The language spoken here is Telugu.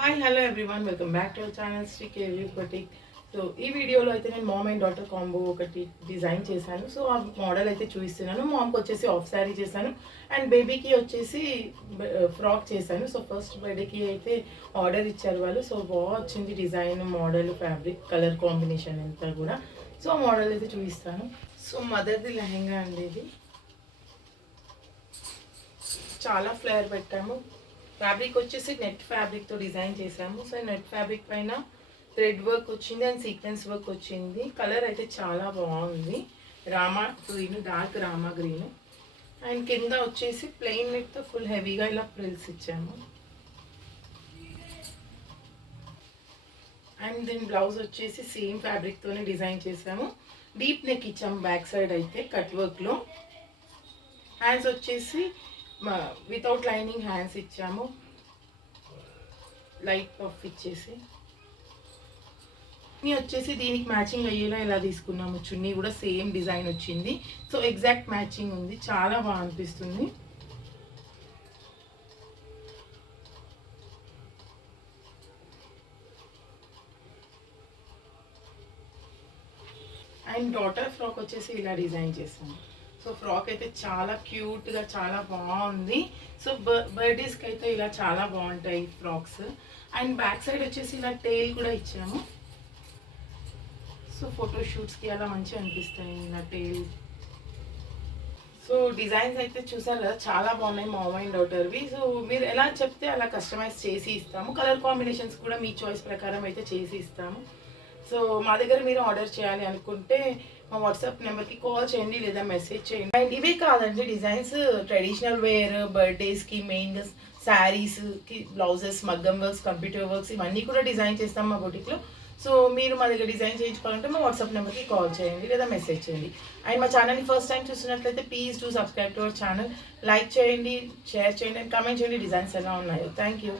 Hi hello everyone welcome back to our channel Shri KV boutique. So ఈ వీడియోలో అయితే నేను మామ్ అండ్ డాటర్ కాంబో ఒకటి డిజైన్ చేశాను. సో ఆ మోడల్ అయితే చూపిస్తున్నాను. మామ్కి వచ్చేసి ఆఫ్ శారీ చేశాను అండ్ బేబీకి వచ్చేసి ఫ్రాక్ చేశాను. సో ఫస్ట్ బర్త్డేకి అయితే ఆర్డర్ ఇచ్చారు వాళ్ళు. సో బాగా వచ్చింది design, model, fabric, colour combination అంతా కూడా. సో ఆ మోడల్ అయితే చూపిస్తాను. సో మదర్ది లెహెంగా అండి, ఇది చాలా ఫ్లేర్ పెట్టాము. ఫ్యాబ్రిక్ వచ్చేసి నెట్ ఫ్యాబ్రిక్తో డిజైన్ చేసాము. సో నెట్ ఫ్యాబ్రిక్ పైన థ్రెడ్ వర్క్ వచ్చింది అండ్ సీక్వెన్స్ వర్క్ వచ్చింది. కలర్ అయితే చాలా బాగుంది, Rama green, dark Rama green. And కింద వచ్చేసి ప్లెయిన్ నెట్తో ఫుల్ హెవీగా ఇలా ప్రిల్స్ ఇచ్చాము. అండ్ దీని బ్లౌజ్ వచ్చేసి సేమ్ ఫ్యాబ్రిక్తోనే డిజైన్ చేసాము. డీప్ నెక్ ఇచ్చాము బ్యాక్ సైడ్ అయితే కట్ వర్క్లో. హ్యాండ్స్ వచ్చేసి వితౌట్ లైనింగ్ హ్యాండ్స్ ఇచ్చాము, లైట్ పఫ్ ఇచ్చేసి. చున్నీ వచ్చేసి దీనికి మ్యాచింగ్ అయ్యేలా ఇలా తీసుకున్నాము. చున్నీ కూడా సేమ్ డిజైన్ వచ్చింది. సో ఎగ్జాక్ట్ మ్యాచింగ్ ఉంది, చాలా బాగా అనిపిస్తుంది. అండ్ డాటర్ ఫ్రాక్ వచ్చేసి ఇలా డిజైన్ చేసాము. సో ఫ్రాక్ అయితే చాలా క్యూట్గా చాలా బాగుంది. సో బర్త్డేస్కి అయితే ఇలా చాలా బాగుంటాయి ఫ్రాక్స్. అండ్ బ్యాక్ సైడ్ వచ్చేసి ఇలా టెయిల్ కూడా ఇచ్చాము. సో ఫోటోషూట్స్కి అలా మంచిగా అనిపిస్తాయి ఇలా టెయిల్. సో డిజైన్స్ అయితే చూసారు కదా, చాలా బాగున్నాయి మామ్ అండ్ డాటర్వి. సో మీరు ఎలా చెప్తే అలా కస్టమైజ్ చేసి ఇస్తాము. కలర్ కాంబినేషన్స్ కూడా మీ చాయిస్ ప్రకారం అయితే చేసి ఇస్తాము. సో మా దగ్గర మీరు ఆర్డర్ చేయాలి అనుకుంటే మా వాట్సాప్ నెంబర్కి కాల్ చేయండి లేదా మెసేజ్ చేయండి. అండ్ ఇవే కాదండి, డిజైన్స్ ట్రెడిషనల్ వేర్, బర్త్డేస్కి, మెయిన్గా శారీస్కి బ్లౌజెస్, మగ్గం వర్క్స్, కంప్యూటర్ వర్క్స్ ఇవన్నీ కూడా డిజైన్ చేస్తాం మా బొటిక్లో. సో మీరు మా దగ్గర డిజైన్ చేయించుకోవాలంటే మా వాట్సాప్ నెంబర్కి కాల్ చేయండి లేదా మెసేజ్ చేయండి. అండ్ మా ఛానల్ని ఫస్ట్ టైం చూస్తున్నట్లయితే please do subscribe to our channel. Like చేయండి, షేర్ చేయండి అండ్ కామెంట్ చేయండి డిజైన్స్ ఎలా ఉన్నాయో. Thank you.